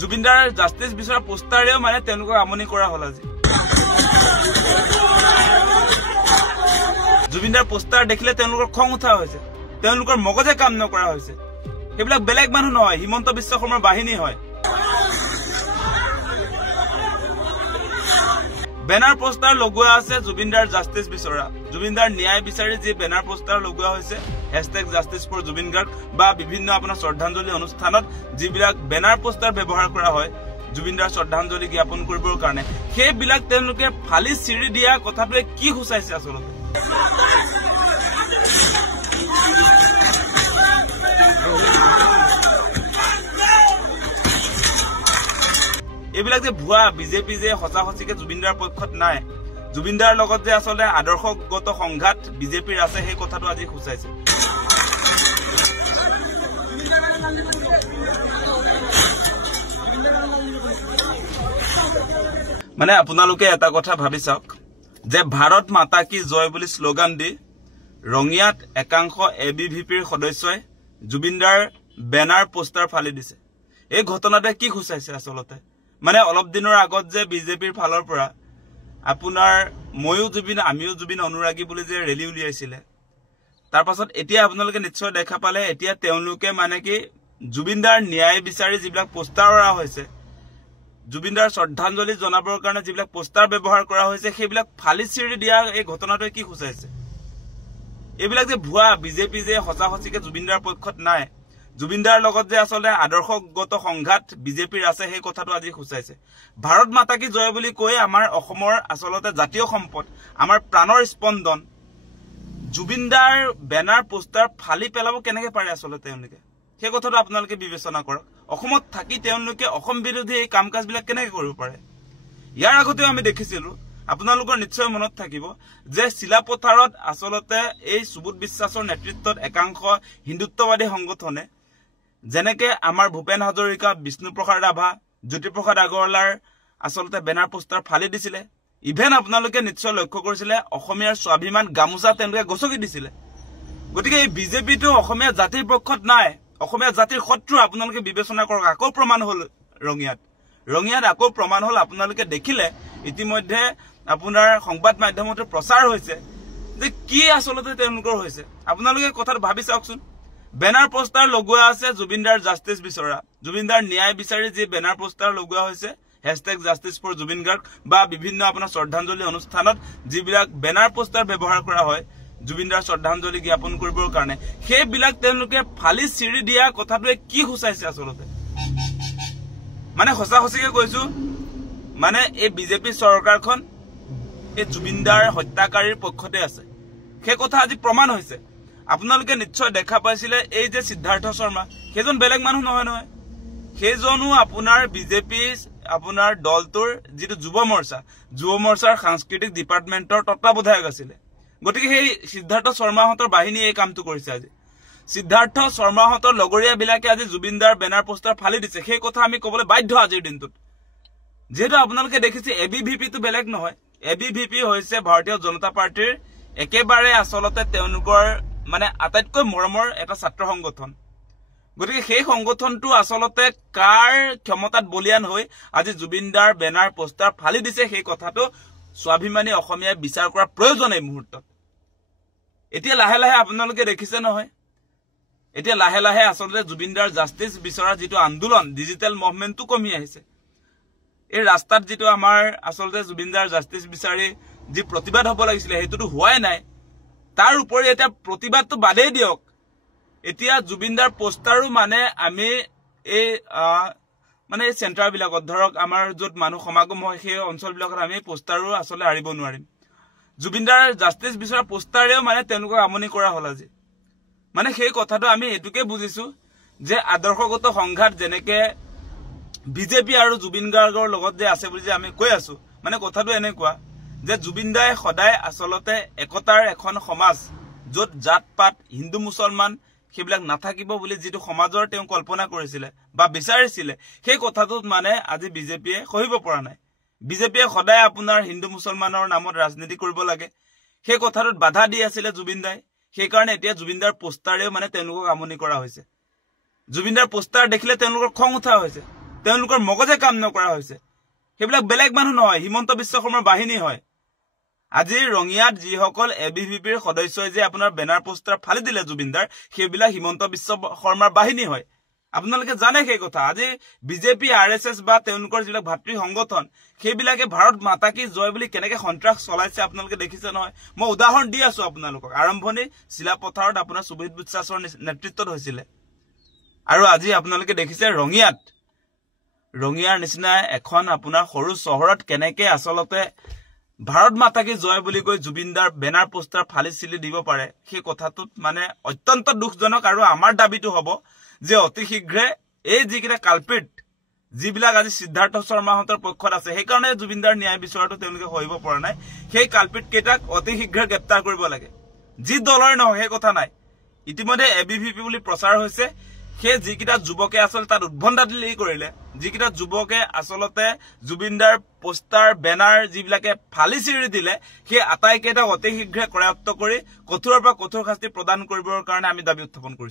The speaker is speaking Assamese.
জুবিনদাৰ জাষ্টিস বিচৰা পোষ্টাৰেও মানে তেওঁলোকক আমনি কৰা হল আজি জুবিনদাৰ পোষ্টাৰ দেখিলে তেওঁলোকৰ খং উঠা হৈছে তেওঁলোকৰ মগজে কাম নকৰা হৈছে সেইবিলাক বেলেগ মানুহ নহয় হিমন্ত বিশ্ব শৰ্মাৰ বাহিনী হয় বেনাৰ পোষ্টাৰ লগোৱা আছে জুবিনদাৰ জাষ্টিস বিচৰা জুবিনদাৰ ন্যায় বিচাৰি যে বেনাৰ পোষ্টাৰ লগোৱা হৈছে #justice4jubingarg বা বিভিন্ন আপোনাৰ শ্ৰদ্ধাঞ্জলি অনুষ্ঠানত যিবিলাক বেনাৰ পোষ্টাৰ ব্যৱহাৰ কৰা হয় জুবিনদাৰ শ্ৰদ্ধাঞ্জলি জ্ঞাপন কৰিবৰ কাৰণে সেইবিলাক তেওঁলোকে ফালি চিৰি দিয়া কথাটোৱে কি হুচাইছে আচলতে এইবিলাক যে ভুৱা বিজেপি যে হচা হচিকে জুবিনদাৰ পক্ষত নাই জুবিনদাৰ লগত যে আসলে আদৰ্শগত সংঘাত বিজেপিৰ আছে সেই কথাটো আজি খুচাইছে মানে আপোনালোকে এটা কথা ভাবি চাওক যে ভাৰত মাতা কি জয় বুলি স্লোগান দি ৰঙিয়াত একাংশ এবিভিপিৰ সদস্যই জুবিনদাৰ বেনাৰ পোষ্টাৰ ফালি দিছে এই ঘটনাটোৱে কি খুচাইছে আসলতে মানে অলপ দিনৰ আগত যে বিজেপিৰ ফালৰ পৰা আপোনাৰ ময়ো জুবিন আমিও জুবিন অনুৰাগী বুলি যে ৰেলী উলিয়াইছিল তাৰ পাছত এতিয়া আপোনালোকে নিশ্চয় দেখা পালে এতিয়া তেওঁলোকে মানে কি জুবিনদাৰ ন্যায় বিচাৰি যিবিলাক পোষ্টাৰ কৰা হৈছে জুবিনদাৰ শ্ৰদ্ধাঞ্জলি জনাবৰ কাৰণে যিবিলাক পোষ্টাৰ ব্যৱহাৰ কৰা হৈছে সেইবিলাক ফালি চিৰি দিয়া এই ঘটনাটোৱে কি খুচাইছে এইবিলাক যে ভুৱা বিজেপি যে হচা হচিকে জুবিনদাৰ পক্ষত নাই জুবিনদাৰ লগত যে আসলে আদৰ্শগত সংঘাত বিজেপিৰ আছে সেই কথাটো আজি খুচাইছে ভাৰত মাতা কি জয় বুলি কৈ আমাৰ অসমৰ আসলতে জাতীয় সম্পদ আমাৰ প্ৰাণৰ স্পন্দন জুবিনদাৰ বেনাৰ পোষ্টাৰ ফালি পেলাব কেনেকৈ পাৰে আসলতে তেওঁলোকে সেই কথাটো আপোনালোকে বিবেচনা কৰক অসমত থাকি তেওঁলোকে অসম বিৰোধী এই কাম কাজবিলাক কেনেকৈ কৰিব পাৰে ইয়াৰ আগতেও আমি দেখিছিলো আপোনালোকৰ নিশ্চয় মনত থাকিব যে শিলাপথাৰত আসলতে এই সুবোধ বিশ্বাসৰ নেতৃত্বত একাংশ হিন্দুত্ববাদী সংগঠনে যেনেকে আমাৰ ভূপেন হাজৰিকা বিষ্ণুপ্ৰসাদ ৰাভা জ্যোতিপ্ৰসাদ আগৰৱালাৰ আসলতে বেনাৰ পোষ্টাৰ ফালি দিছিলে ইভেন আপোনালোকে নিশ্চয় লক্ষ্য কৰিছিলে অসমীয়াৰ স্বাভিমান গামোচা তেওঁলোকে গছকি দিছিলে গতিকে এই বিজেপিটো অসমীয়া জাতিৰ পক্ষত নাই অসমীয়া জাতিৰ শত্ৰু আপোনালোকে বিবেচনা কৰক আকৌ প্ৰমাণ হল ৰঙিয়াত আকৌ প্ৰমাণ হল আপোনালোকে দেখিলে ইতিমধ্যে আপোনাৰ সংবাদ মাধ্যমত প্ৰচাৰ হৈছে যে কি আসলতে তেওঁলোকৰ হৈছে আপোনালোকে কথাটো ভাবি চাওকচোন বেনাৰ পোষ্টাৰ লগোৱা আছে জুবিনদাৰ জাষ্টিস বিচৰা জুবিনদাৰ ন্যায় বিচাৰি যে বেনাৰ পোষ্টাৰ লগোৱা হৈছে #justice4jubingarg বা বিভিন্ন আপোনাৰ শ্ৰদ্ধাঞ্জলি অনুষ্ঠানত যিবিলাক বেনাৰ পোষ্টাৰ ব্যৱহাৰ কৰা হয় জুবিনদাৰ শ্ৰদ্ধাঞ্জলি জ্ঞাপন কৰিবৰ কাৰণে সেইবিলাক তেওঁলোকে ফালি চিৰি দিয়া কথাটোৱে কি খুচাইছে আচলতে মানে হচা হচিকে কৈছো মানে এই বিজেপি চৰকাৰখন এই জুবিনদাৰ হত্যাকাৰীৰ পক্ষতে আছে সেই কথা আজি প্ৰমাণ হৈছে আপোনালোকে নিশ্চয় দেখা পাইছিলে এই যে সিদ্ধাৰ্থ শৰ্মা সেইজন বেলেগ মানুহ নহয় সেইজনো আপোনাৰ বিজেপি আপোনাৰ দলটোৰ যিটো যুৱ মৰ্চাৰ সাংস্কৃতিক ডিপাৰ্টমেন্টৰ তত্ত্বাৱধায়ক আছিল গতিকে সেই সিদ্ধাৰ্থ শৰ্মাহঁতৰ বাহিনী এই কামটো কৰিছে আজি সিদ্ধাৰ্থ শৰ্মাহঁতৰ লগৰীয়া বিলাকে আজি জুবিনদাৰ বেনাৰ পোষ্টাৰ ফালি দিছে সেই কথা আমি ক'বলৈ বাধ্য আজিৰ দিনটোত যেহেতু আপোনালোকে দেখিছে এবিভিপিটো বেলেগ নহয় এবিভিপি হৈছে ভাৰতীয় জনতা পাৰ্টিৰ একেবাৰে আসলতে তেওঁলোকৰ মানে আটাইতকৈ মৰমৰ এটা ছাত্ৰ সংগঠন গতিকে সেই সংগঠনটো আসলতে কাৰ ক্ষমতাত বলিয়ান হৈ আজি জুবিনদাৰ বেনাৰ পোষ্টাৰ ফালি দিছে সেই কথাটো স্বাভিমানী অসমীয়াই বিচাৰ কৰা প্ৰয়োজন এই মুহূৰ্তত এতিয়া লাহে লাহে আপোনালোকে দেখিছে নহয় এতিয়া লাহে লাহে আসলতে জুবিনদাৰ জাষ্টিস বিচৰা যিটো আন্দোলন ডিজিটেল মুভমেন্টটো কমি আহিছে এই ৰাস্তাত যিটো আমাৰ আসলতে জুবিনদাৰ জাষ্টিস বিচাৰি যি প্ৰতিবাদ হ'ব লাগিছিল হেতুটো হোৱাই নাই তাৰ উপৰি এটা প্ৰতিবাদটো বাদেই দিয়ক এতিয়া জুবিনদাৰ পোষ্টাৰো মানে আমি এই মানে সেন্টাৰ বিলাকত ধৰক আমাৰ যত মানুহ সমাগম হয় সেই অঞ্চলবিলাকত আমি পোষ্টাৰো আসলে আৰিব নোৱাৰিম জুবিনদাৰ জাষ্টিস বিচৰা পোষ্টাৰেও মানে তেওঁলোকক আমনি কৰা হল আজি মানে সেই কথাটো আমি এটুকে বুজিছো যে আদৰ্শগত সংঘাত যেনেকে বিজেপি আৰু জুবিন গাৰ্গৰ লগত যে আছে বুলি যে আমি কৈ আছো মানে কথাটো এনেকুৱা যে জুবিনদাই সদায় আসলতে একতাৰ এখন সমাজ যত জাত পাত হিন্দু মুছলমান সেইবিলাক নাথাকিব বুলি যেটো সমাজৰ তেওঁ কল্পনা কৰিছিল বা বিচাৰিছিল সেই কথাটোত মানে আজি বিজেপিয়ে সহিব পৰা নাই বিজেপিয়ে সদায় আপোনাৰ হিন্দু মুছলমানৰ নামত ৰাজনীতি কৰিব লাগে সেই কথাটোত বাধা দি আছিল জুবিনদাই সেই কাৰণে এতিয়া জুবিনদাৰ পোষ্টাৰেও মানে তেওঁলোকক আমনি কৰা হৈছে জুবিনদাৰ পোষ্টাৰ দেখিলে তেওঁলোকৰ খং উঠা হৈছে তেওঁলোকৰ মগজে কাম নকৰা হৈছে সেইবিলাক বেলেগ মানুহ নহয় হিমন্ত বিশ্ব শৰ্মাৰ বাহিনী হয় আজি ৰঙিয়াত যিসকল এবিভিপিৰ সদস্যই যে আপোনাৰ বেনাৰ পোষ্টাৰ ফালি দিলে জুবিনদাৰ সেইবিলাক হিমন্ত বিশ্ব শৰ্মাৰ বাহিনী হয় আপোনালোকে জানে সেই কথা আজি বিজেপি আৰএছএছ বা তেওঁলোকৰ যিবিলাক ভাতৃ সংগঠন সেইবিলাকে ভাৰত মাতা কি জয় বুলি কেনেকে সন্ত্ৰাস চলাইছে আপোনালোকে দেখিছে নহয় মই উদাহৰণ দি আছো আপোনালোকক আৰম্ভণি চিলাপথাৰত আপোনাৰ সুবিধ বিশ্বাসৰ নেতৃত্বত হৈছিল আৰু আজি আপোনালোকে দেখিছে ৰঙিয়াৰ নিচিনা এখন আপোনাৰ সৰু চহৰত কেনেকে আসলতে ভাৰত মাতা কি জয় বুলি কৈ জুবিনদাৰ বেনাৰ পোষ্টাৰ ফালি চিলি দিব পাৰে সেই কথাটোত মানে অত্যন্ত দুখজনক আৰু আমাৰ দাবীটো হ'ব যে অতি শীঘ্ৰে এই যিকেইটা কালপিট যিবিলাক আজি সিদ্ধাৰ্থ শৰ্মাহঁতৰ পক্ষত আছে সেইকাৰণে জুবিনদাৰ ন্যায় বিচাৰটো তেওঁলোকে সহিব পৰা নাই সেই কালপিট কেইটাক অতি শীঘ্ৰে গ্ৰেপ্তাৰ কৰিব লাগে যি দলৰ নহয় সেই কথা নাই ইতিমধ্যে এবিভিপি বুলি প্ৰচাৰ হৈছে সেই যিকেইটা যুৱকে আচলতে তাত উদ্ভণ্ডা দিলি কৰিলে যিকেইটা যুৱকে আচলতে জুবিনদাৰ পোষ্টাৰ বেনাৰ যিবিলাকে ফালি চিৰি দিলে সেই আটাইকেইটাক অতি শীঘ্ৰে কৰায়ত্ব কৰি কঠোৰৰ পৰা কঠোৰ শাস্তি প্ৰদান কৰিবৰ কাৰণে আমি দাবী উত্থাপন কৰিছো